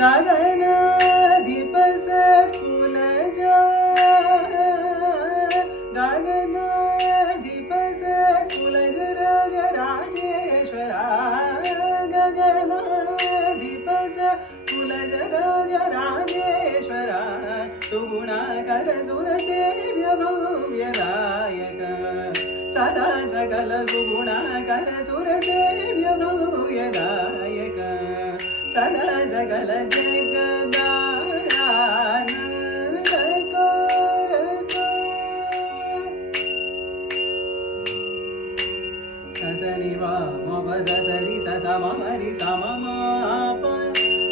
गगनाधिप सत्कुलजा गगनाधिप सत्कुलज राज राजेश्वरा गगनाधिप सत्कुलज राज राजेश्वरा सुगुणाकर सुरसेव्य भव्यदायक सदा सकल सुगुणाकर सुरसेव्य भव्यदायक सदा सकल जगदानन्दकारक ससनि मम ससरि सस ममरि सममाप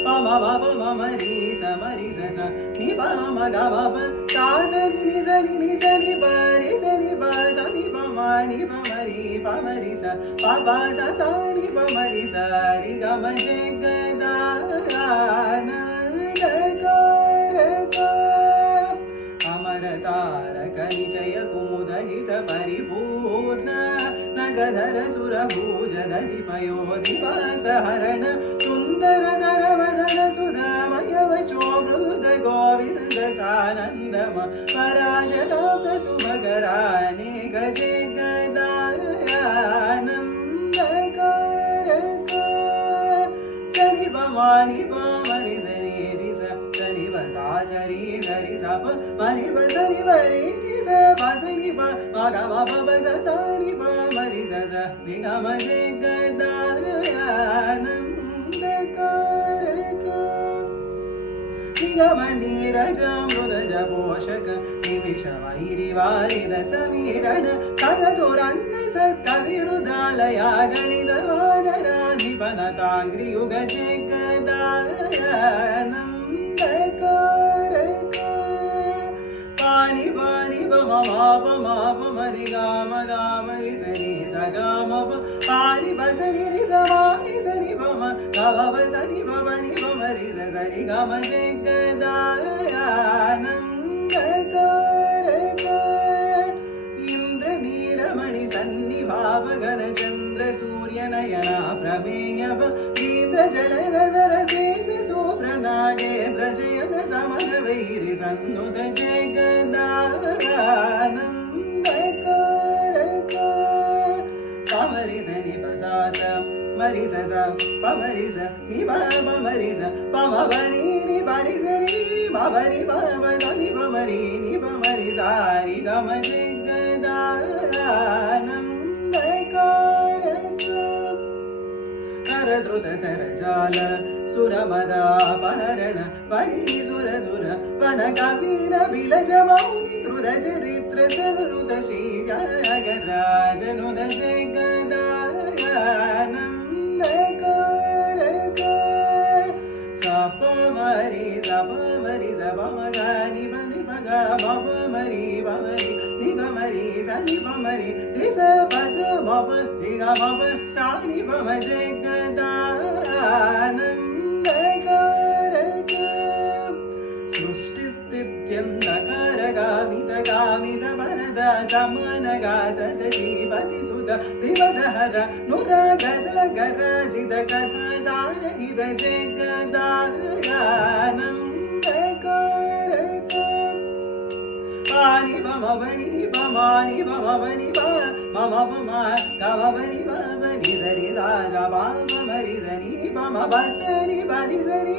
पम पम ममरि समरि सस नि पम गम सासनि नि सनि नि सनि परि सनि प सनि पम नि पमरि पमरि स पप स सनि पमरि सरि गम जगदानन्दकारक अमर तारक निचय कुमुदहित परिपूर्ण नगधर सुरभूजधरि पयोधिवास हरण सुन्दर धरवरण सुधामय वचो मृद गोविन्द सानन्दम पराशराब्द सुभगरानेक जगदानन्दकारक सरि पमानि पमरि सरि रि स सरि प सा सरि सरि स प मरि प सरि वरि रि स प सरि प म ग म प प स सरि प मरि स स रि ग म जगदानन्दकारक निगम नीरज मृदज पोषक निमिष वैरिवारिद समीरण खगतुरङ्ग सत्कविरुदालया गणित वानराधिपनताङ्घ्रियुग जगदानन्दकारक पानि पानि पम माप माप मरि गाम गाम रि सरि स गाम प पानि प सरि रि स मानि सरि पम गम प सरि प नि पम रि स सरि गम जगदानन्दकारक इन्द्रनीलमणि सन्निभाव घन चन्द्र सूर्य नयन प्रमेय इन्द्र जलधर शेष सुप्रनागेन्द्र शयन समर वैरि सन्नुत जगदानन्दकारक पमरि सनि पसास मरि स पमरि स नि पमरि स पम बनि नि बनि सरि पमरि पम सनि पमरि नि पमरि सारि गम जगदानन्दकारक करद्रुत सरजाल सुरमदापहरण वनि सुर सुर वन कवीर बिलज मौनि कृत चरित्र सरुत श्रीजगराजनुद जगदानन्दकारक सपमरि सपमरि सपमगनि बनि मग मपमरि पमरि नि पमरि सनि पमरि रि स प स मप रि ग मप सानि पम जगदानन्दकारक सृष्टिस्थित्यन्तकारकामित वरद समनगात्र सजीवति सुत दिवदहर नुरगर गराजित कथा सारहित जगदानन्दकारक पानि पम बनि पमानि पम बनि प मम पम गम बनि प बनि सरि सा स पम मरि सनि पम प सनि बनि सरि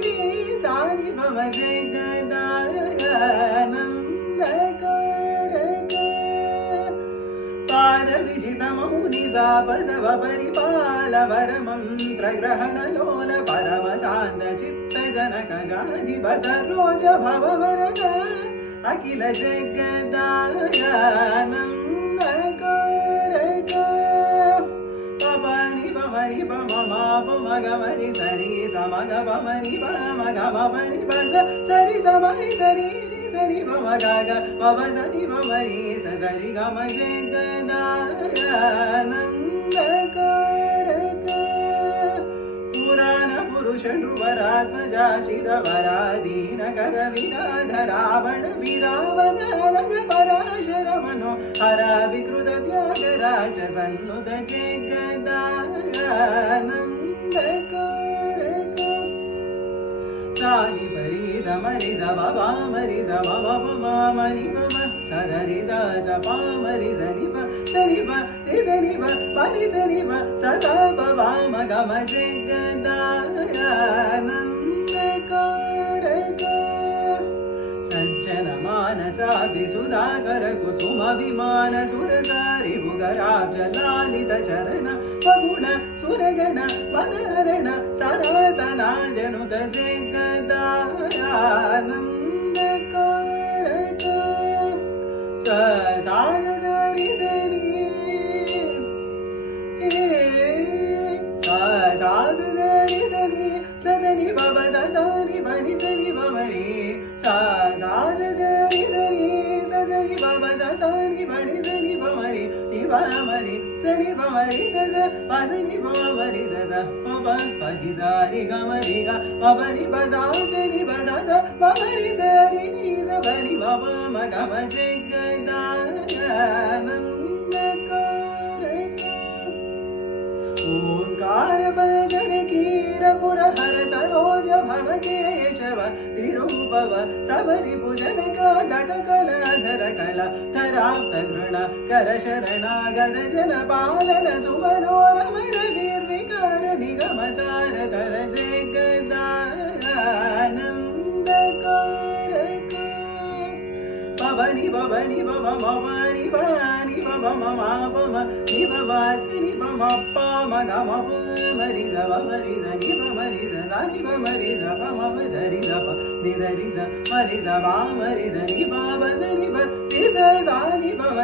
सानि पम जगदानन्दकारक पाद विजित मौनि साप सव परिपाल वर मंत्र ग्रहण लोल परम शांत चित्त जनक जाधिप सरोज भव वरद अखिल जगदानन्दकारक पपनि पमरि पम माप मग मरि सरि सम ग पमनि पम ग पमनि प सरि समरि सरि रि सरि पम ग ग पम सनि पमरि स सरि गम जगदानन्दकारक पुराण पुरुष नृवरात्मजा शिरवराधीन कर विराध रावण विरावण नग पराशर मनो हरा विकृत Tyagaraja सन्नुत जगदानन्दकारक mari sa ba ba mari sa ma ma pa ma mari pa ma sa da ri sa pa mari sa ni pa ri sa ni pa pa ri sa ni pa sa sa pa ba ma ga ma जगदानंदकारक सज्जन मानसाभि सुधाकर कुसुम विमान सुरसारि भुगराब्ज लालित चरण पगुण सुरगण पदहरण सनातना जनुत जगदानंदकारक सा सा रि सनि सा सा रि सनि सनि बब सनि बनि सनि बमरि सा सा रि सनि सनि बब सनि बनि सनि बमरि नि बमरि सनि बमरि स सनि बमरि स प पदि सा रि ग मरि ग बरि ब सा सनि ब स बमरि स रि नि स बनि बब म ग म जगदानंदकारक ओंकार बलधर कीर पुर हर सरोज भव केशव तिरुपव सबरि भुजन कादक कलाधर कला धराप्त घृण कर शरणागत जन पालन सुमनोरमण निर्विकार निगम सार धर जगदानंदकारक भवनि भवनि भव मवनि भनि भव मम पम नि भवासि नि भम प म ग म प मरि ज व मरि ज नि भ मरि ज सा नि भ मरि ज प म प ज रि ज प नि ज रि ज मरि ज वा मरि ज नि भ ब ज नि भ नि ज सा नि भ म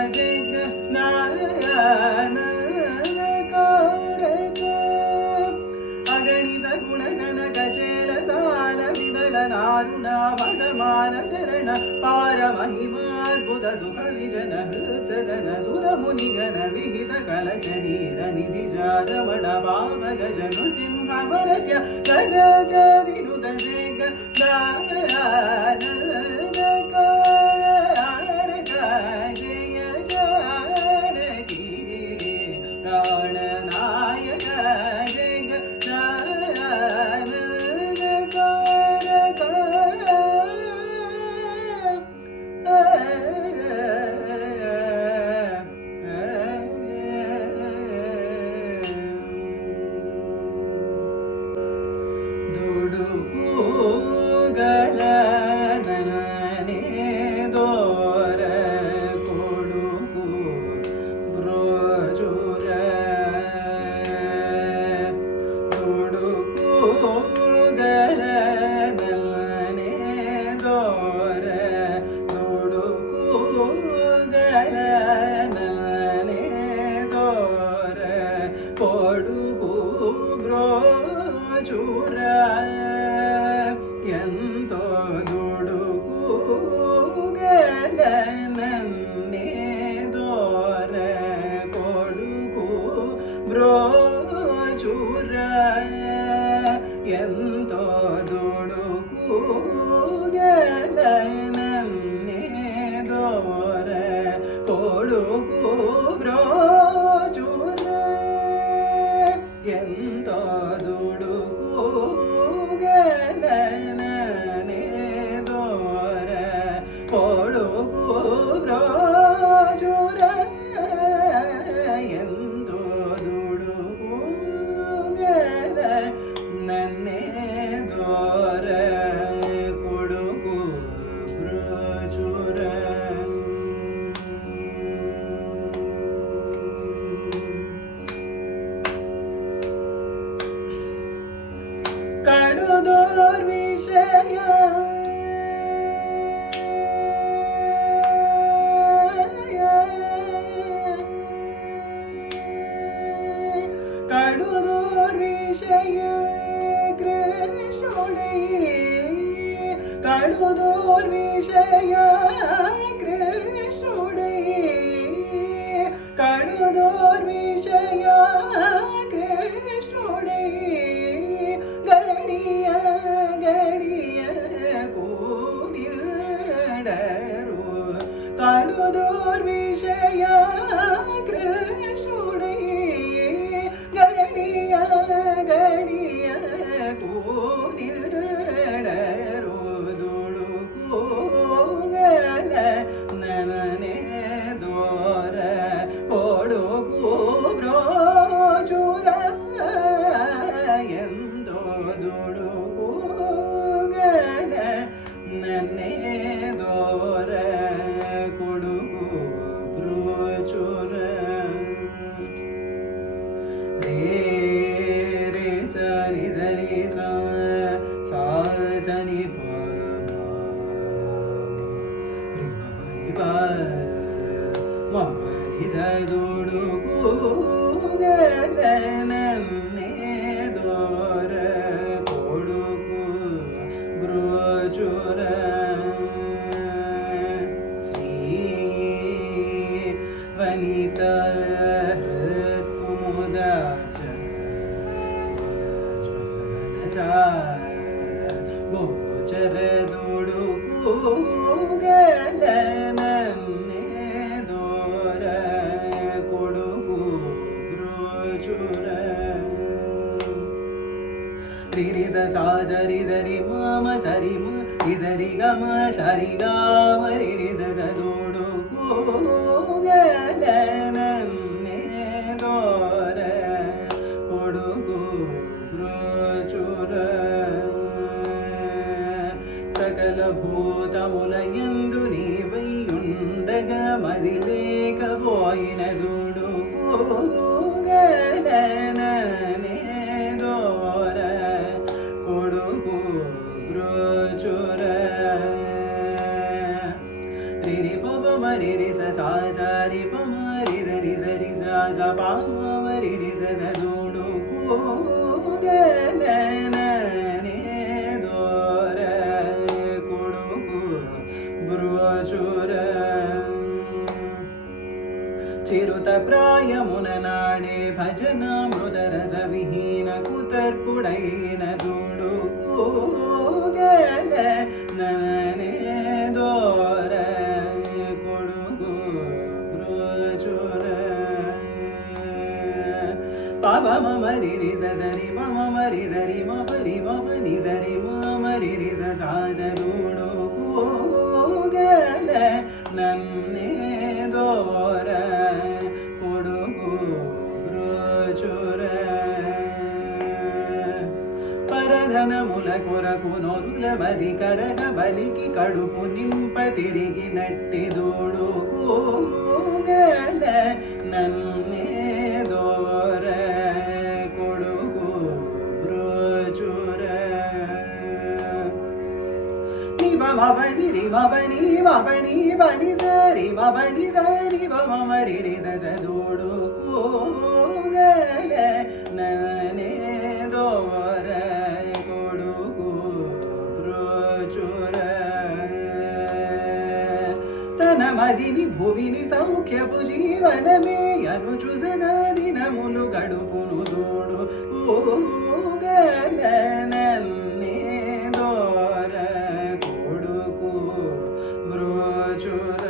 जगदानंदकारक अगणित गुण गण गजेल साल विदल दारुण भगमान चरण पार महिमाद्भुत सुख विजन हृत्सदन सुर मुनिगण विहित कलश नीर निधि जादवण पाप गजनु सिंह भरत्य गज विनुत जगदानंदकारक जय जानकी प्राणनायक जगदानंदकारक ದುಡುಕುಗಲನನೆ ದೋರ ಕೊಡುಕು ಬ್ರೋಜುರ ದುಡುಕುಗಲನನೆ ದೋರ ದುಡುಕುಗಲನನೆ ದೋರ ಕೊಡುಕು ಬ್ರೋಜುರ ಎಂತೋ ದುಡುಕುಗಲನನ್ನೇ ದೋರ ಕೊಡುಕು ಬ್ರೋಚುರ ಎಂತೋ ದುಡುಕುಗಲನನ್ನೇ ದೋರ ಕೊಡುಕು ಬ್ರೋಚುರ ಎಂತೋ ದುಡುಕುಗಲನನ್ನೇ ದೋರ ಕೊಡುಕು ಬ್ರೋಚುರ ಎಂತೋ ದುಡುಕುಗಲನನ್ನೇ ದೋರ ಕೊಡುಕು ಬ್ರೋಚುರ ಕಡುದೋರ್ ವಿಷಯ ಕಡುದೋರ್ ವಿಷಯ ಕೃಷ್ಣುಡೇ ಕಡುದೋರ್ ವಿಷಯ ಕೃಷ್ಣುಡೇ ಕಡುದೋರ್ ವಿಷಯ ಕೃಷ್ಣುಡೇ ಗಡಿಯ ಗಡಿಯ ಕೂನಿಡರು ಕಡುದೋರ್ ವಿಷಯ ಕೃಷ್ಣುಡೇ ಗಡಿಯ ಗಡಿಯ ಕೂನಿಡರು గోచర దుడుకుగలనన్నే దోర కొడుకు బ్రోచుర రిరి సరి సరి మామ సరి మ సరి గమ సరి గామ రిరి సదోడుకుగలనన్నే దోర కొడుకు బ్రోచుర సకల భూతములయందు నీవైయుండగ మది లేకపోయిన దుడుకుగలననే దోర కొడుకు బ్రోచుర రిరి పమ రిరి సరి పమ రిరి సరి పామ రిరి సదోడుకుగలననే దోర కొడుకు బ్రోచుర చిరుత ప్రాయమున నాడే భజనామృతరస విహీన కుతర్కుడైన దుడుకుగలననే దోర కొడుకు బ్రోచుర పాప మమ రిరి సరి మమ మరి సరి మ పరి మ పని సరి మమ రిరి సదోడుకుగలననే దోర కొడుకు బ్రోచుర పరధనముల కొరకు నొరుల బది కరగ బలికి కడుపు నింప తిరిగి నట్టి దూడుకుగలననే దోర కొడుకు బ్రోచుర మబని రి మబని మబని బని సరి మబని సరి మమ రి సదోడుకుగలననే దోర కొడుకు బ్రోచుర తన మదిని భువిని సౌఖ్యపు జీవనమే అనుచు సదా దినములు గడుపును దోడుకుగలననే దోర కొడుకు బ్రోచుర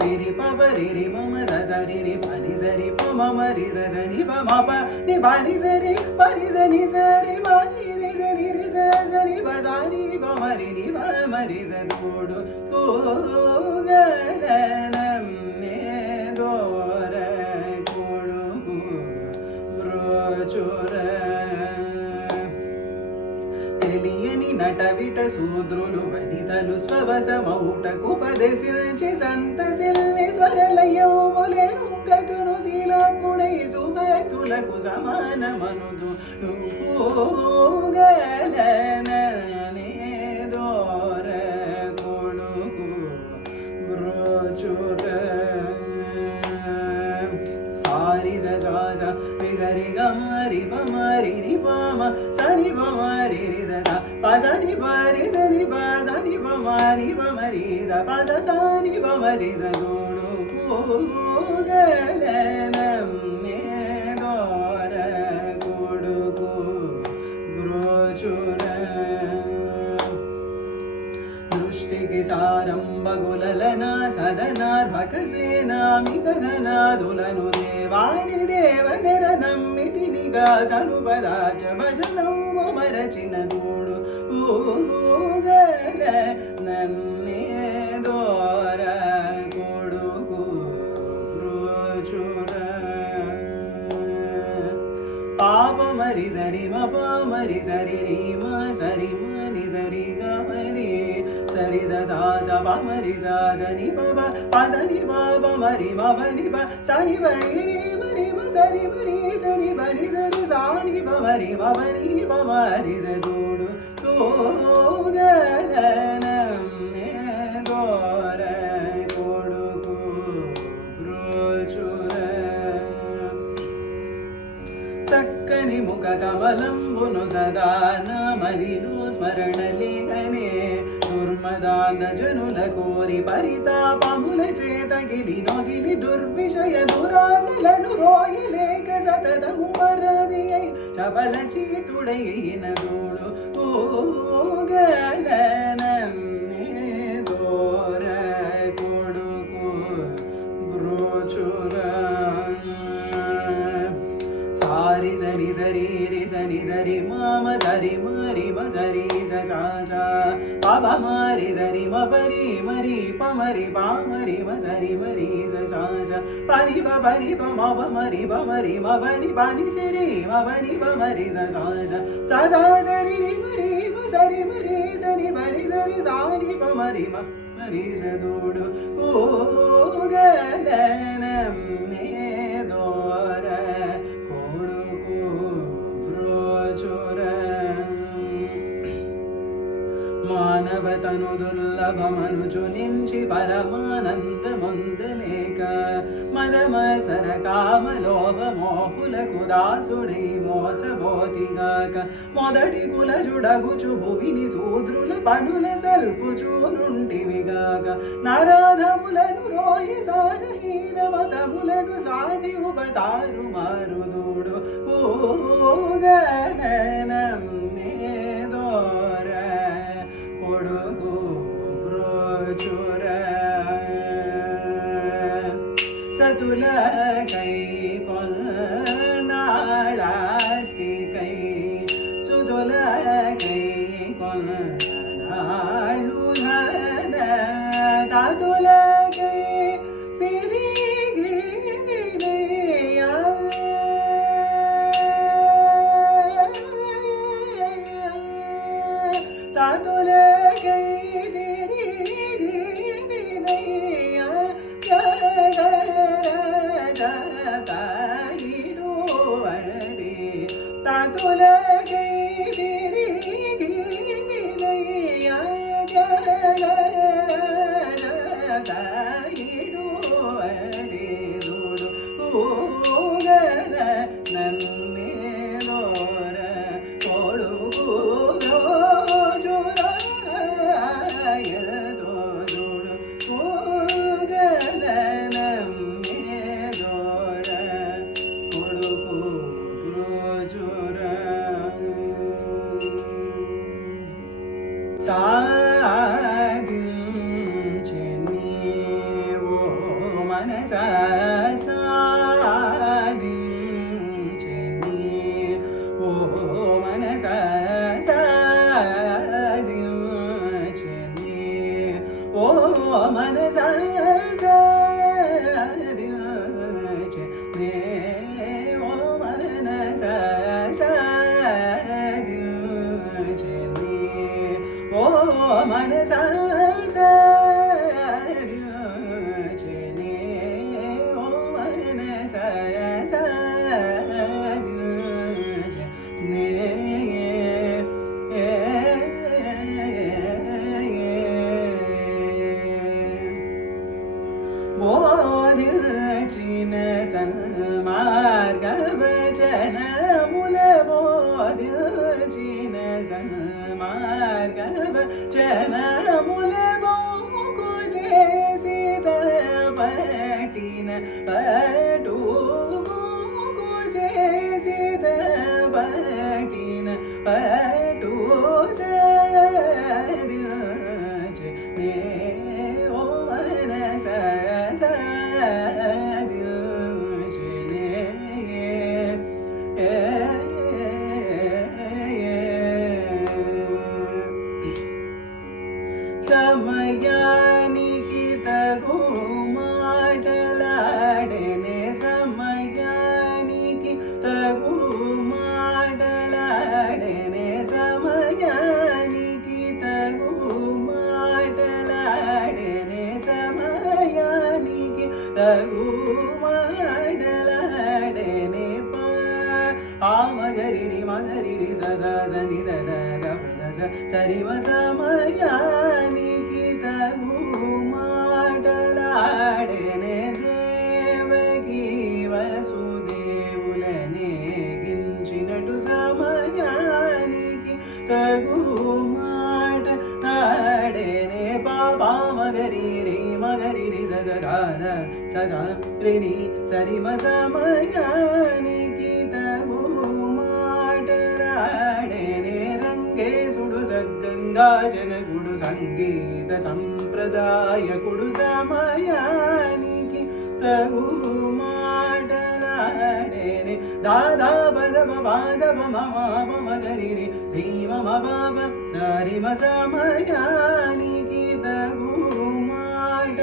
రిరి పప రిరి మమ సరి రి పని సరి పమ మరి సని పమ ని బని సరి పని సని సరి బని రి సని రి సని బజాని పమరి ని మరి సదోడు కుగలననే దోర కొడుకు బ్రోచుర తెలియని నటవిట శూద్రులు వనితలు స్వవసమౌటకు పదశిల్చి సంతసిల్లి స్వరలయములే రుంగకును శీలాత్ముడై సుభక్తులకు సమానమనుదు కుగలననే దోర కొడుకు బ్రోచుర సారి సరి గమరి పమరి రి పమ సరి పమరి రి సని పరి సని సని పమరి పమరి సని పమరి సదోడుకుగలననే దోర కొడుకు బ్రోచుర దృష్టికి సారంభగులన సదనార్భకసేనామితధనాదులను దేవాని దేవనర నమ్మితి నిగా కనుపదాచ భజనము మరచిన దూడు కుగలననే దోర కొడుకు బ్రోచుర పాప మరి సరి మ పామరి సరి రి మ సరి మ ని సరి గమరి సరి స పమరి సని పమ సని పాప మరి మని ప సని బరి మరి మ సరి మరి సని బరి సరి సాని పమరి మని పమరి సదోడు కుగలననే దోర కొడుకు బ్రోచుర చక్కని ముఖ కమలంబును సదా మదిలో స్మరణలేఖనే దుర్మదాంత జనుల కోరి పరితాపముల చేత గిలి నొగిలి దుర్విషయ దురాశలను రోయలేక సతతము మరదియై చపల చీతుడైన దూడు ఊగలనన్నే దోర కొడుకు బ్రోచుర సారి సరి సరి రి సని సరి మామ సరి మరి మ సరి స సా సా పమ మరి సరి మ పరి మరి పమరి పామరి మ సరి మరి స సా సా పరి ప మ ప మరి మ పని పని సరి మ పని ప మరి స సా సా సా సా సరి రి మరి మ సరి మరి సని మరి సరి సారి ప మరి మ మరి స దూడు ఊగలనన్నే దోర మానవతను దుర్లభమనుచు నించి పరమానందముందలేక మదమత్సర కామలోభ మోహులకు దాసుడై మోసబోతిగాక మొదటి కులజుడగుచు భువిని శూద్రుల పనుల సల్పుచూనుంటివిగాక నరాధములను రోయి సారహీన మతములను సాధి ఉపతారు మారుదూడు ఊగలనన్నే దోర కొడుకు బ్రోచుర సతుల కై కొన్నాళాస్తి కై సుతుల కై కొన్నాళు ధన తాతుల కై తిరిగి దినయా తాతుల కై తిరిగి దినయా కాయిడువడి తాతుల కై తిరిగి దినయా కాయిడువడి దూడు ఊగల నన్నే దోర కొడుకు బ్రోచురాయ దూడు ఊగలనన్నే దోర కొడుకు బ్రోచుర సాధించె నీవో మనస సాధించె నీవో మనస సాధించె నీవో మనస సాధించె నీవో మనస సాధించె నీవో మనస సాధించె నీవో మనస సాధించె నీ బోధించిన సన్మార్గవచనముల బోధించిన సన్మార్గవచనముల బోకు చేసిత పటిన పటు బోకు చేసిత పటిన పటు సాధించె నీవో మనస సాధించె సమయానికి తగు మాటలాడెనే సమయానికి తగు మాటలాడెనే సమయానికి తగు మాటలాడెనే సమయానికి తగు మాటలాడెనే మగరి మగరి సని సరివ సమయానికి తగు మాటలాడెనే దేవకి వసుదేవులనే గించినటు సమయానికి తగు మాటలాడెనే పాపా మగరి రి సజ సజ రి సరి మసమయానికి తగు మాటలాడేనే రంగేశుడు సద్గంగా జనకుడు సంగీత సంప్రదాయకుడు సమయానికి తగు మాటలాడేనే దాదా పదమ పాదమ మమ గరిరి రీమ బాబ సరి మసమయానికి తగు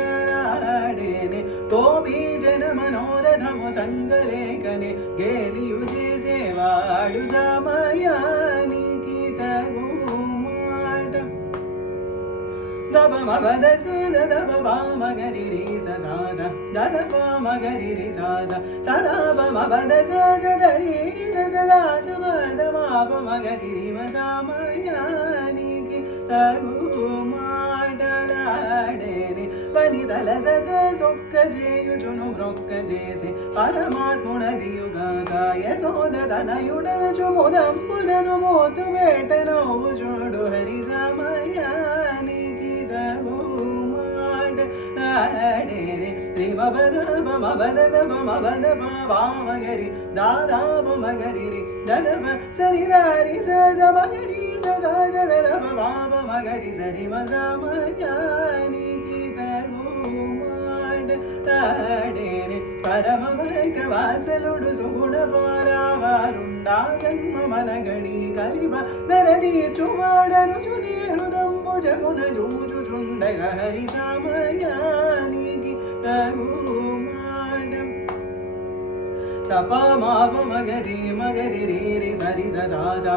మాటలాడేనే గోపీ జన మనోరథము సంగలేఖనే గేలియు చేసేవాడు సమయానికి తగు మాట దబ మబద సుదబ బామగరి రి ససాస దదబ మగరి రి సాస సదాబ మబద సదరి రి సదాస బద మాప మగరి రి సమయానికి తగు మాటలాడేనే పనితల సద సొక్క చేయుచును బ్రొక్క చేసి పరమాత్ముడదియుగాక యశోదతనయుడచు ముదంబులను మోతు వేట నవ్వు చూడు హరి సమయానికి తగు మాటలాడేనే రిమ బద బమ బద బమ బద బామగరి దాదా బమగరి రి దదబ సరి దారి సజ మగరి సజ దదబ బాబ మగరి సరి మజమయానికి తగు మాటలాడేనే పరమ వాత్సలుడు సుగుణ పారావారుండా జన్మ మనగడి కలిమ నరదీర్చువాడను చుని హృదంబు జమున జూచుచుండగ హరి సమయానికి తగు మాట సప మాప మగరి మగరి రి రి సరి సా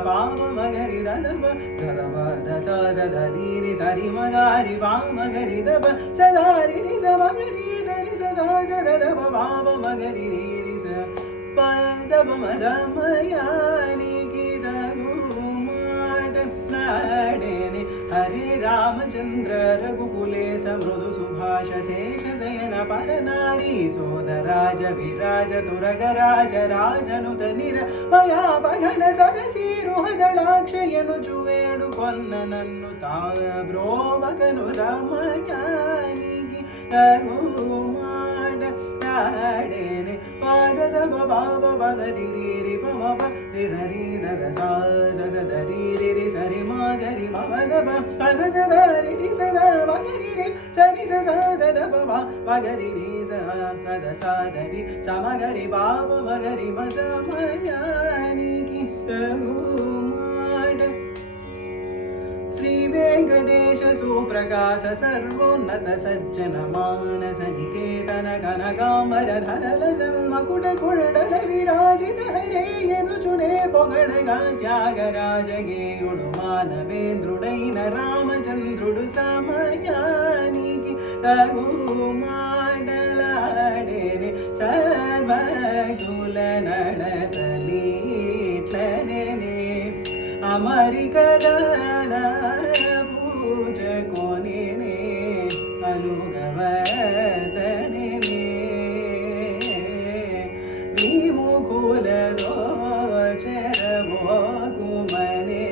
పాప మగరి దదబ దదబ దస సదరి రి సరి మగారి పామగరి దబ సదారి రి స మగరి సరి సా సదబ పాప మగరి రి రి స పదబ మదమయానికి తగు మాటలాడేనే హరే రామచంద్ర రఘుకులేశ మృదు సుభాష శేష శయన పరనారీ సోదరాజ విరాజ తురగరాజ రాజనుత నిర మయా భగన సరసీరుహదళాక్షయను చువేడు కొన్న నన్ను తాబ్రోవకను సమయానికి తగు మాటలాడేనే పాదద బాబ బగరి రి పమ రి సరి దద సా సదరి రి సరి మగరి మమదబ సదరి రి సద మగరి రి సరి సదద బబ మగరి రి సద సదరి సమగరి బాబ మగరి మసమయానికి తగు మాట శ్రీ వెంకటేశ సుప్రకాశ సర్వోన్నత సజ్జన మానస నికేతన కనకాంబర ధరల సల్మకుట కుడల విరాజిత హరేయను చునే పొగడగా త్యాగరాజగేయుడు మానవేంద్రుడైన రామచంద్రుడు సమయానికి తగు మాటలాడేనే సర్వకుల నడతలీట్లనే అమరిక గల పూజ కొనినే అనుగవదనే విముఖులదో చెరబోకుమనే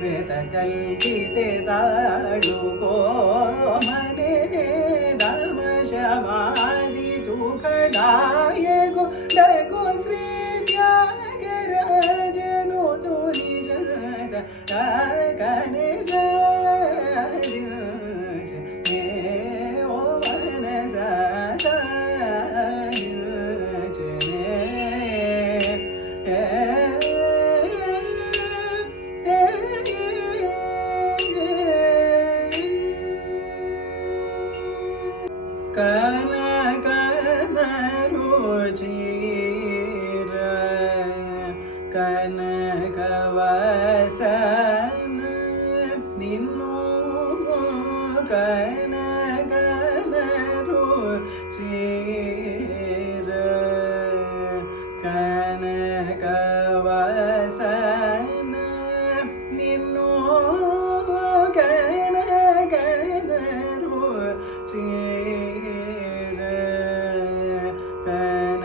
వెతకల్కితే తాడుకోమనే దమశమాది సుఖదాయకు డగు శ్రీ త్యాగరాజను తుని జత కనే ఓ మనస కన కన రుచిర కనకవసన నిన్ను కన కన రుచిర కనకవసన నిన్ను కన కన రుచిర కన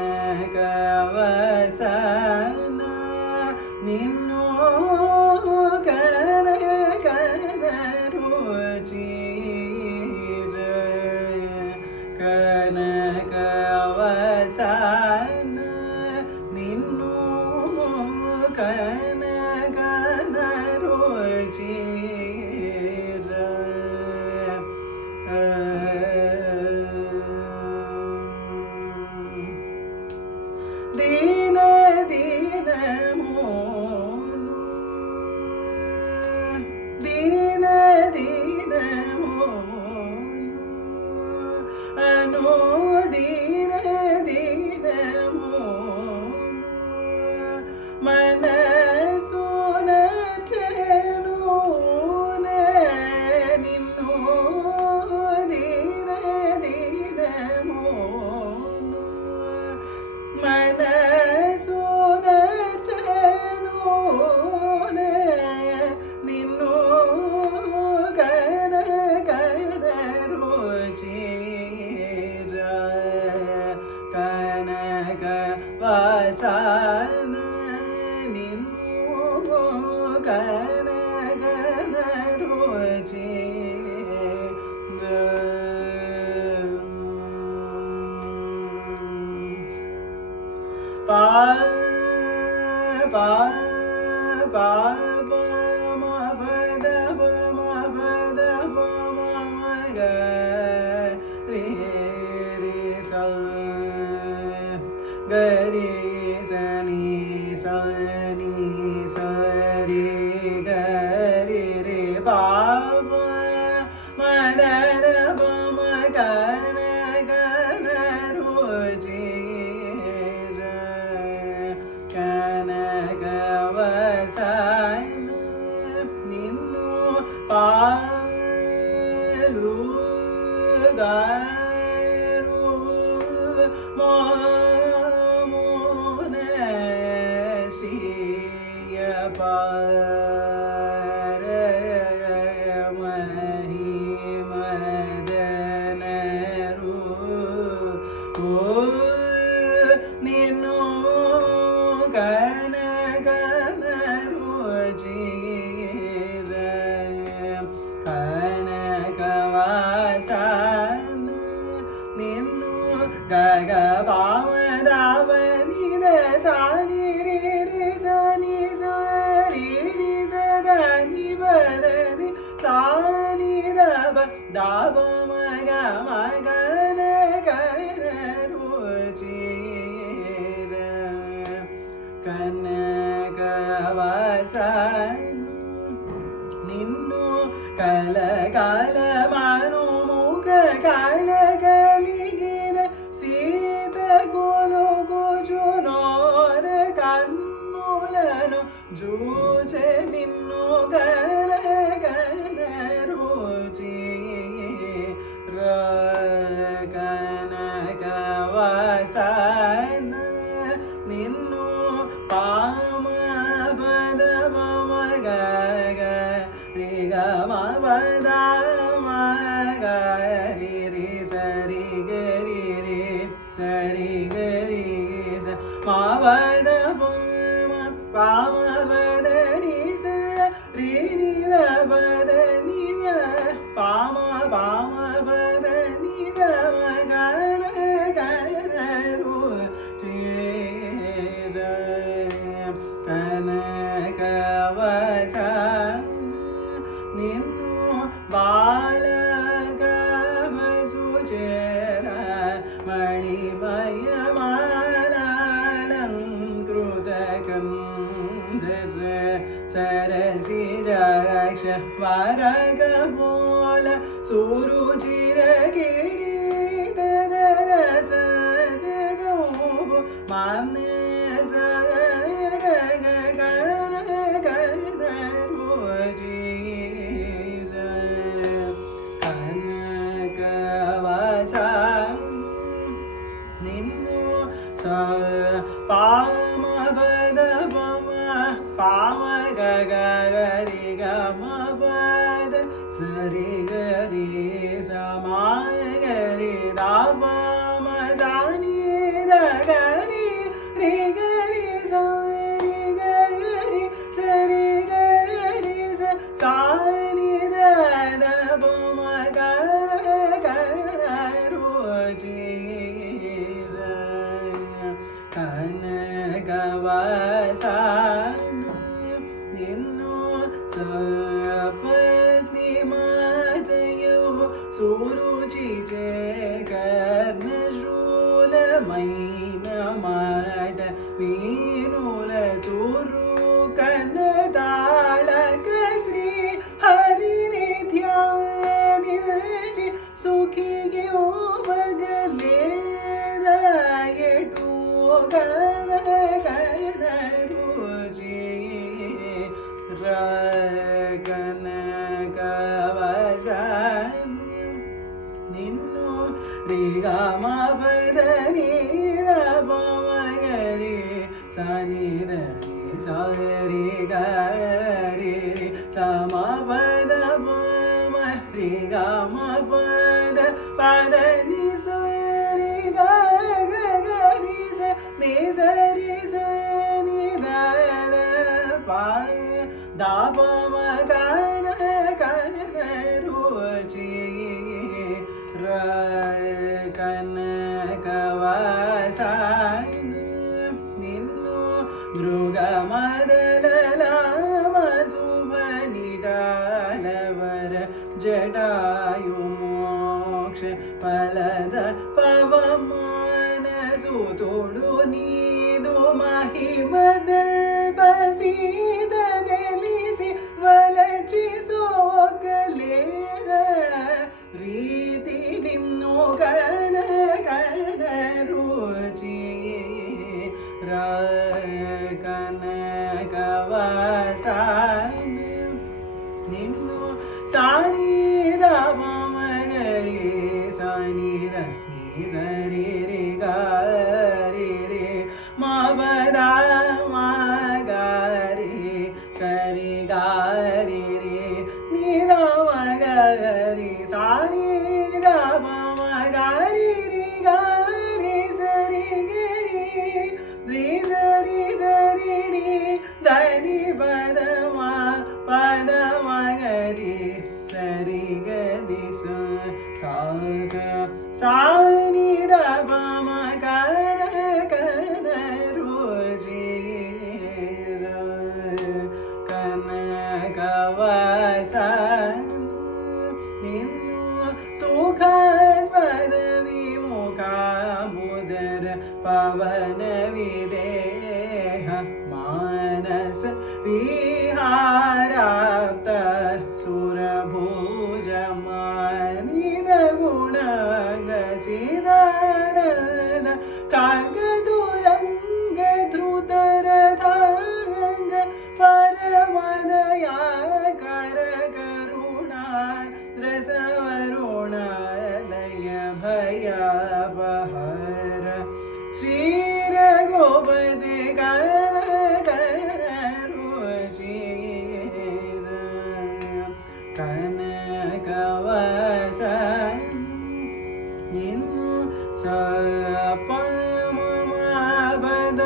ನಿನ್ನು ಕನಕನ ರುಚಿರ ದೀನ ದೀನ ಮೋನು ದೀನ ದೀನ ಮೋನು ಅನು ದೀನ ದೀನ ಮೋನು ಮನಸೋನ ಚನೂನ ನಿನ್ನು ದೀನ ದೀನ ಮೋನು ಮನಸೋನ ಚನೂನ ನಿನ್ನು ಕನ ಕನ ರುಚಿರ ಕನಕ ವಾಸನ ನಿನ್ನು ಕನ ಕನ ರುಚಿರ ಪಾ ಪಾ ಪಾ ಮ ಪದ ಪ ಮ ಪದ ಪ ಮ ಮ ಗ ರೇ ರೇ ಸ ಗ ರೇ ಸ ni sa ni sa re ga re re pa pa ma da da pa ma ga na ga na ru ji ಕನಕವಸನ ನಿನ್ನು ಪಾಲು ಗಾರು ಮೋನ ಶ್ರೀಯ ಪಾರ ಮಹಿಮದನರು ನಿನ್ನು ಕನಕನ ರುಚಿರ ಕನಕವಾಸನ ನಿನ್ನು ಗಗ ಪಾಮದಾವ ನಿದ ಸಾನಿ ರೇ ರೇ ಸಾನಿ ಸರಿ ರಿ ಸದನಿ ಬದನಿ ಸಾನಿ ದಬ ದಾಬ ಮಗ ಮಗನ ಕನ ರುಚಿರ ಕನಕವಾಸನ ನಿನ್ನು ಕಲ ಕಾಲ ಮಾನು ಮುಖ ಕಾಲ ಕಲಿಗಿನ ಸೀತ ಗೋಲು ಗೋಜು ನೋರ ಕನ್ನೂಲನು ಜೂಜೆ ನಿನ್ನು ಕನ ಕನ ರುಚಿರ ಕನಕವಾಸನ ನಿನ್ನು ಪಾಮ ಪದ ಪಮ ಗ ಗ ರಿ ಗ ಮ ಪದ ಮ ಗ ರಿ ರಿ ಸರಿ ಗ ರಿ ರಿ ಸರಿ ಗ ರಿ ಸ ಮ ಪದ ಪಮ ಪಾಮ ಪದ ನಿ ಸ ರಿ ನಿ ದ ಪದ ನಿ ದ ಪಾಮ ಪಾಮ ಪದ ನಿ ದ ಮ ಗ ರ ಗ ರ ರು ಚಿರ ಕನಕವಸನ ನಿನ್ನು ಬಾಲಕವಸುಚೇರ ಮಣಿಮಯ ಮಾಲಾಲಂಕೃತ ಕಂಧರ ಸರಸಿಜಾಕ್ಷ ವರಗ ಮೋಲ ಸುರುಚಿರ ಕಿರೀಟದ ರಸದೋ ಮಾನ್ಯ ನಿನ್ನು ಸ ಪಾಮ ಪದ ಪಮ ಪಾಮ ಗ ಗ ರಿ ಗ ಮ ಪದ ಸರಿ ಗ ರಿ ಸ ಮ ಗ ರಿ ದ ಪ ಮ ಸ ನಿ ದ ಗ ರಿ ರಿ ಗ ರಿ ಸ ರಿ ಗ ರಿ ಸರಿ ಗ ರಿ ಸ ಸಾ ನಿ ದ ದ ಪ ಮ ಗ ರ ಗ ರ ರು ಜಿ ರ ಕವಸಾನ ನಿನ್ನೋ ಸಪತ್ನಿ ಮಾತೆಯು ಸುರುಚಿಚೆ ಕರ್ಣಶೂಲ ಮೈನ ಮಾಡ ವೀನುಲ ಚೂರು ಕನ್ನದಾಳಕ ಶ್ರೀ ಹರಿನಿ ಧ್ಯಾನಿಸಿ ಸುಖಿಗೆ ಬಗಲೇ ಎಟು ಕನ ಕನ ರುಚಿ ರಗನ ಕವಸಾನ ನಿನ್ನೋ ರಿಗಮ ಪದನಿ ರಮಗರಿ ಸನಿದ ಸರಿ ಗರಿ ಸಮ ಪದ ಮಮ ರಿಗಮ ಪದ ಪದ ನಿ ಸರಿ ಗರಿ ಸ ನಿ ಸರಿ ಸ ನಿ ದ ಪ ದಾಪ ಮ ಕನ ಕನ ರುಚಿ ಕನ ಕವಸಾನ ನಿನ್ನೋ ಮೃಗ ಮದಲಲಾಮ ಶುಭ ನಿಡಾಲವರ ಜಟಾಯು ಮೋಕ್ಷ ಫಲದ ಪವಮಾನ ಸುತೋಡು ನೀದು ಮಹಿಮದಲ್ ಬಸೀದ ದೆಲಿಸಿ ವಲಚಿಸೋಗಲೇನ ರೀತಿ ನಿನ್ನೋ ಕನ ಕನ ರುಚಿ ಕನ ಕವಸಾನ ನಿನ್ನೋ ಸಾನಿದ ಮಗರಿ ಸಾನಿದ ನೀ ಸರಿ ರಿ ಗಾರಿ ರೇ ಮಬದ ಮಗಾರಿ ಸರಿ ಗಾರಿ ರೇ ನಿದ ಮಗರಿ ಸಾನಿದ ಮಗಾರಿ ರಿ ಗಾರಿ ಸರಿ ಗರಿ ರಿ ಸರಿ ಸರಿ ರಿ ಧನಿ ಪದ ಮಗರಿ ಸರಿ ಗರಿ ಸಾನಿದ ಪಮ ಕನ ಕನ ರುಚಿ ಕನ ಕವಸಾನ ನಿನ್ನೋ ಸುಖಾಸ್ಪದ ವಿಮುಖ ಮುದರ ಪವನ ವಿದೇಹ ಮಾನಸ ವಿಹಾರಾಪ್ತ ಸುರಭುಜ ಮಾನಿದ ಗುಣ ಗಚಿದಾನದ ಕಾಗದುರಂಗ ಧೃತರಥಾಂಗ ಪರಮದಯ ಕರ ಕರುಣಾ ರಸವರುಣಾಲಯ ಭಯ ಬಹರ ಶ್ರೀರ ಗೋಪತಿ ಕರ ಕರ ರುಚಿ ಕನ ಕವಸಾನ ನಿನ್ನೋ ಸಪ ಮಮ ಪದ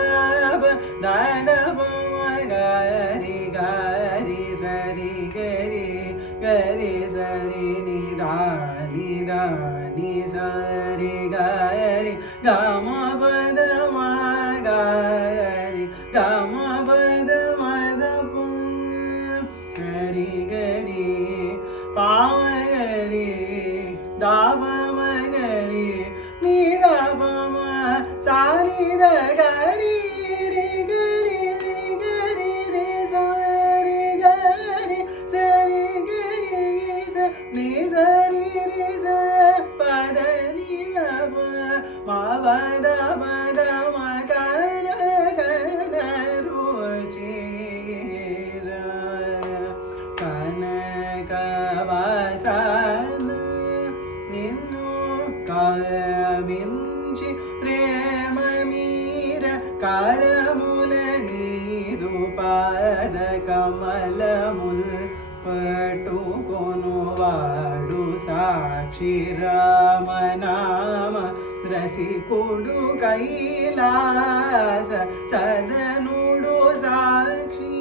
ದಾದ ಪಮ ಗರಿ ಗಾರಿ ಸರಿ ಗರಿ ಗರಿ ಸರಿ ನಿದ ನಿದ ನಿ ಸರಿ ಗರಿ ಗಮ ಪದ ಮ ಗರಿ ಗಮ ಪದ ಮದ ಪ ಸರಿ ಗರಿ ಪಾಮ ಗರಿ ದಾಪ ಮಗರಿ ನಿದ ಪಮ ಸಾನಿದ ಗರಿ ರಿ ಗರಿ ರಿ ಗರಿ ರಿ ಸರಿ ಗರಿ ಸರಿ ಗರಿ ಸ ನಿ ಸರಿ ರಿ ಸ ಪದ ನಿದ ಪ ಮ ಪದ ಪದ ಮ ಕನ ಕನ ರುಚಿ ಕನ ಕವಸಾನ ನಿನ್ನೋ ಕಾಮಿಂಚಿ ಪ್ರೇಮ ಮೀರ ಕಾರಮುಲ ನೀದು ಪಾದ ಕಮಲ ಮುಲ್ ಪಟು ಕೊನುವಾಡು ಸಾಕ್ಷಿ ರಾಮನಾಮ ರಸಿಕೊಡು ಕೈಲಾಸ ಸದನುಡು ಸಾಕ್ಷಿ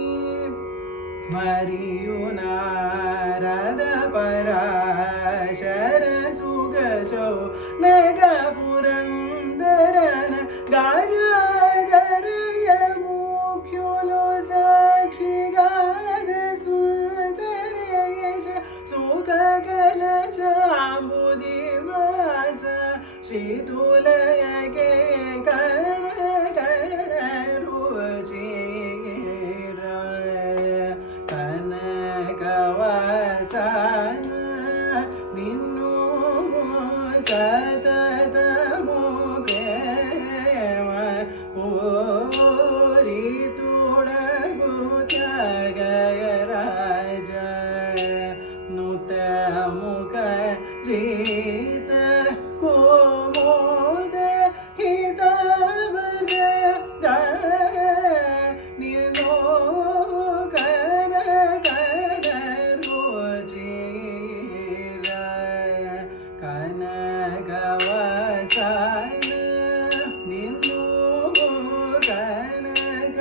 ಮರಿಯು ನಾರದ ಪರಾಶರ ಸುಗಶೋ ನಗ ಪುರಂದರನ ಗಾಜಾದ సుందరయ ముఖ్యులు సాక్షిగాద సుందరయేశ సుఖకల చాంబుదివాస శ్రీతులయగే కర కర రుచిర కనకవసన నిన్ను సతతము ప్రేమ ఓరి తోడగు త్యాగరాజ నుతముఖ జీత కోమోద హితవర నిన్నో కర కర రుచిర కనకవసన నిన్ను కనక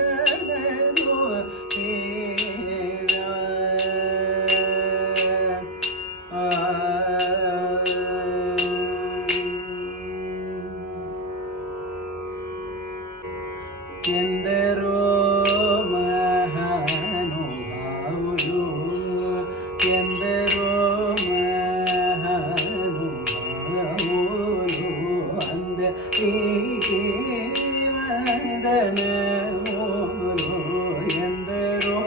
రుచిర ఎందరో మహానుభావులు ఎందరో మహానుభావులు అందరికీ వందనములు ఎందరో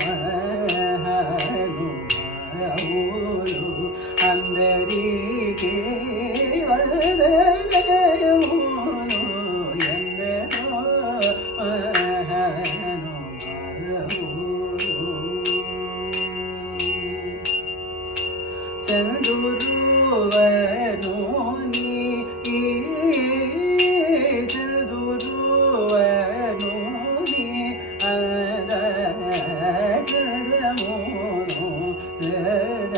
మహానుభావులు అందరికీ వందనములు ఎందరో చందురువనోని చందురువనోని అద జగమోను హృదయార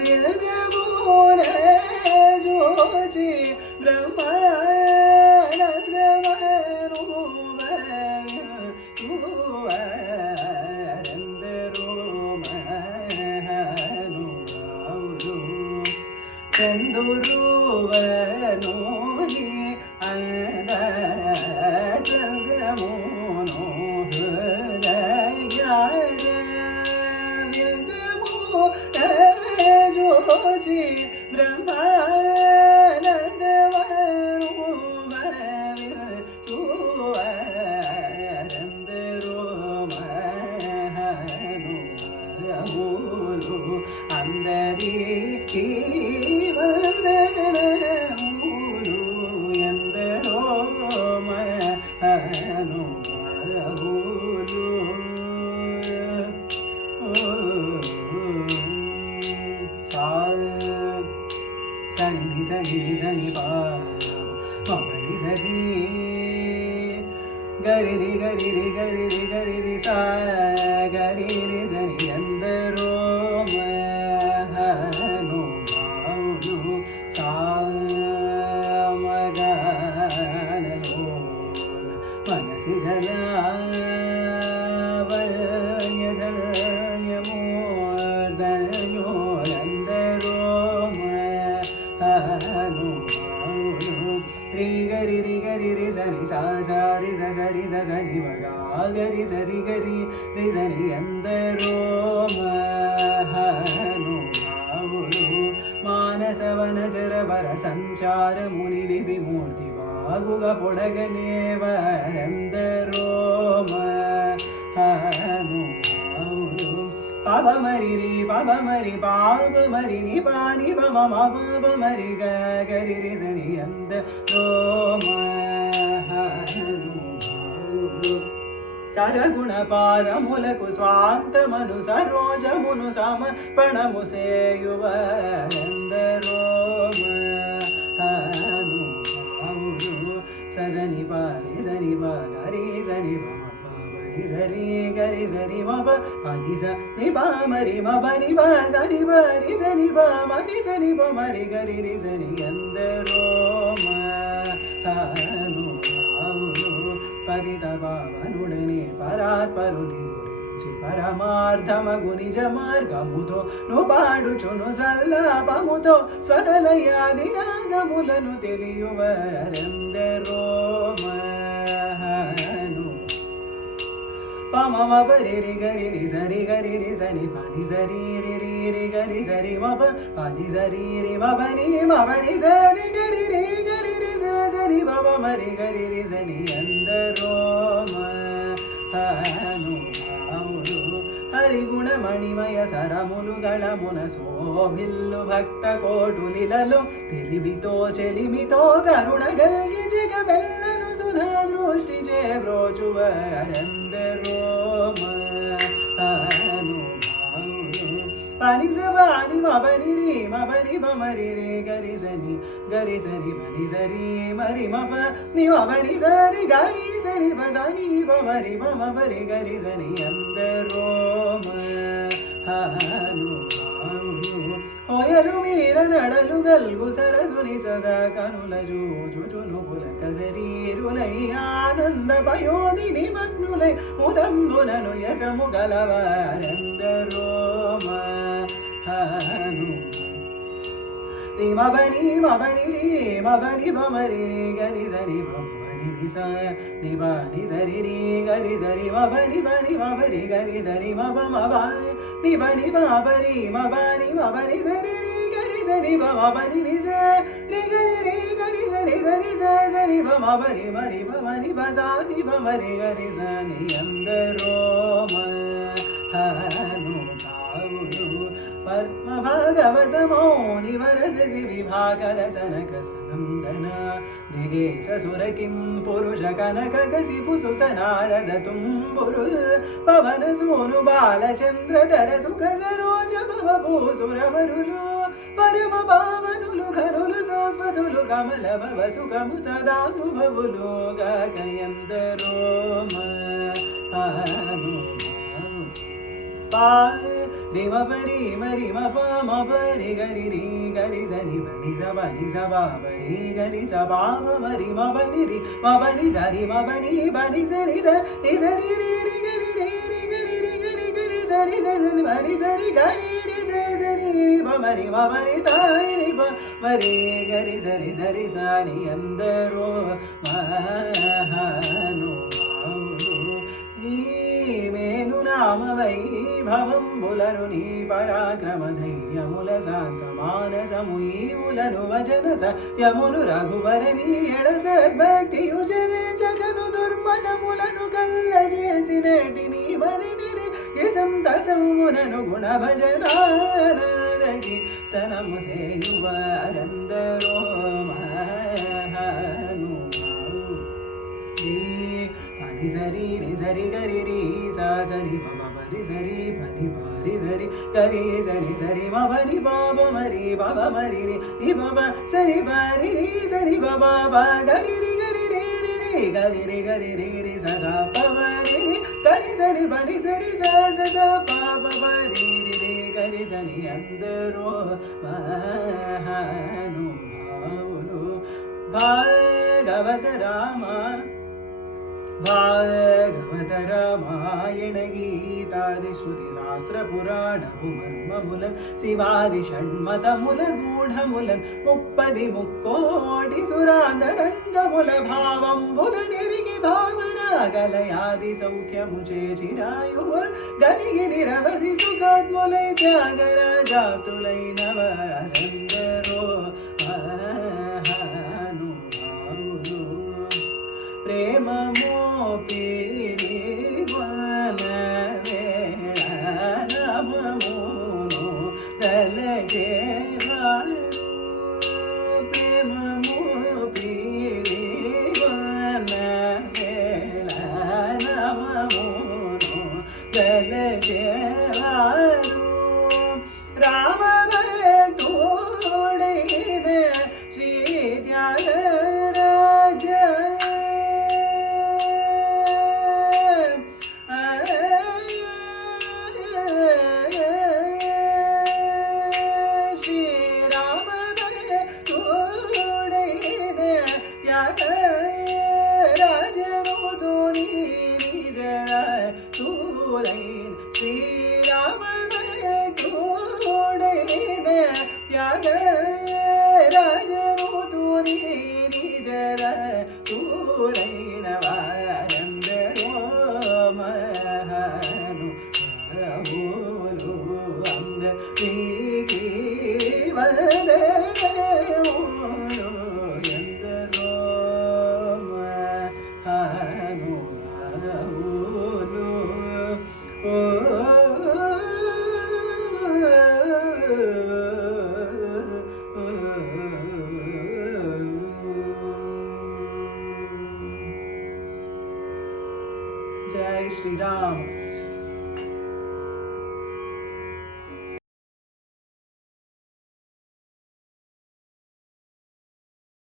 విరగమోన జోచి బ్రహ్మానందమను చందురువనోని అంద జగమోను హృదయార విరగమోన జోచి బ్రహ్మానందమను అందరికీ వందనములు ఎందరో మహానుభావులు సని సని సని పమని సని గరిరి గరిరి గరిరి గరిరి సా గరిరి సని ఎందరో మహానుభావులు సామగానలో మనసి జలావల్యధన్యమోర్ధన్యోరందరో మహానుభావులు రి గరి రి గరి రి సని సా సారి స సరి స సని మగా గరి సరి గరి రి సని ఎందరో మహానుభావులు మానసవన జరబర సంచార ముని విమూర్తి వాగుగ పొడగలేవరందరో మహానుభావులు పబమరి రి పబమరి పాపమరి ని పాని పమ పబమరి గరి రి సని ఎందరో మహానుభావులు సరగుణ పాదములకు స్వాంతమను సరోజమును సమర్పణము సేయువరందరో మహానుభావులు సజని పారి సని గరి సని పని సరి గరి సరి మప పని స ని మరి మని సరి మరి సని మరి సని మరి గరి రి సని ఎందరో మహానుభావులు పతిత పావనుడని పరాత్పరుని గురించి పరమార్థమగు నిజ మార్గముతో నుపాడుచును సల్లాపముతో స్వరలయాది రాగములను తెలియువరెందరో ma pa re re ga re ni sa re ga re ni sa ni pa ni sa re re re re ga ni sa re ma pa ni sa re re ma pa ni sa re ga re re sa ni pa pa ma re ga re re sa ni అందరో మహానుభావులు హరిగుణ మణిమయ సరములుగళ మునసోభిల్లు భక్త కోటులిలలో తెలివితో చెలిమితో తరుణ గల్గి జగమెల్లను సుధా దృష్టి చే బ్రోచువరందరో మహానుభావులు పని సని మబని రే మబని బమరి రే గరి సని బని సరి మరి మప ని మబని సరి గరి సరి బసని బమరి బమబరి గరి సని అందరో మహానుభావులు హోయలు మీర నడలు గల్గు సరసుని సదా కనుల జూచును పులక శరీరులై ఆనంద పయోధిని మగ్నులై ముదంబులను యసము గలవారందరో రి మబని రి మబని బమరి రి గరి సరి బమని ని స ని బ ని సరి రి గరి సరి మబని బని మబరి గరి సరి మబ మబ ని బని మబరి మబని మబరి సరి రి గరి సరి బ మబని ని స రి గరి గరి సరి సరి స సరి బ మబరి మరి బమని బ స ని బమరి గరి స ని అందరో మహానుభావులు పద్మ భాగవత మౌని వరసి విభాకర సనక సనందన దిగేశ సురకిం పురుష కనక కసిపు సుత నారద తుంబురుల్ పవన సోను బాలచంద్రధర సుఖ సరోజ భవభూసురవరులు పరమ పావనులు ఘనులు శాశ్వతులు కమల భవ సుఖము సదానుభవులు గయందరో రిమ పరి మరి మప మపరి గరి రి గరి సని బని స బని స బాబరి గరి స బాబ మరి మబని రి మబని సరి మబని బని సరి స ని సరి రి రి గరి రి రి గరి రి గరి గరి సరి సని బని సరి గరి రి స సరి రి బ మరి మబని సరి రి బ మరి గరి సరి సరి సని అందరో మహానుభావులు నీ మేను నామ వైభవంబులను నీ పరాక్రమ ధైర్యముల శాంత మానసము ఈవులను వచన సత్యములు రఘువర నీ ఎడ సద్భక్తియు జగను దుర్మదములను కల్ల చేసినటి నీ మదిని సంతసమునను గుణ భజనానకి తనము సేయువారందరో పని సరి ని సరి గరి రి సా సరి మమ పరి సరి పని పరి సరి గరి సరి సరి మ పరి బాబ మరి బాబ మరి రి ని బాబ సరి పరి రి సరి బాబ బా గరి రి గరి రి రి రి గరి రి గరి రి రి స స ప మరి రి గరి సరి పని సరి స స స ప ప మరి రి రి గరి సరి అందరో మహానుభావులు భాగవత రామ భాగవత రామాయణ గీతాది శృతి శాస్త్ర పురాణము మర్మములన్ శివాది షణ్మతముల గూఢములన్ ముప్పది ముక్కోటి సురాంతరంగముల భావంబుల నెరిగి భావన గలయాది సౌఖ్యము చేచిరాయువుల్ గలిగి నిరవధి సుఖాత్ములై త్యాగరాజాతులైన వారందరో మహానుభావులు ప్రేమ మోపిరి వన వేళ నమమును దలగేవారు ప్రేమ మోపిరి వన వేళ నమమును దలగేవారు రామ భక్తుడైన శ్రీ త్యాగరాజ శ్రీరామ భక్తుడైన త్యాగ రాజముతుని నిజర తూరైన వారందరో మహా जय श्री राम।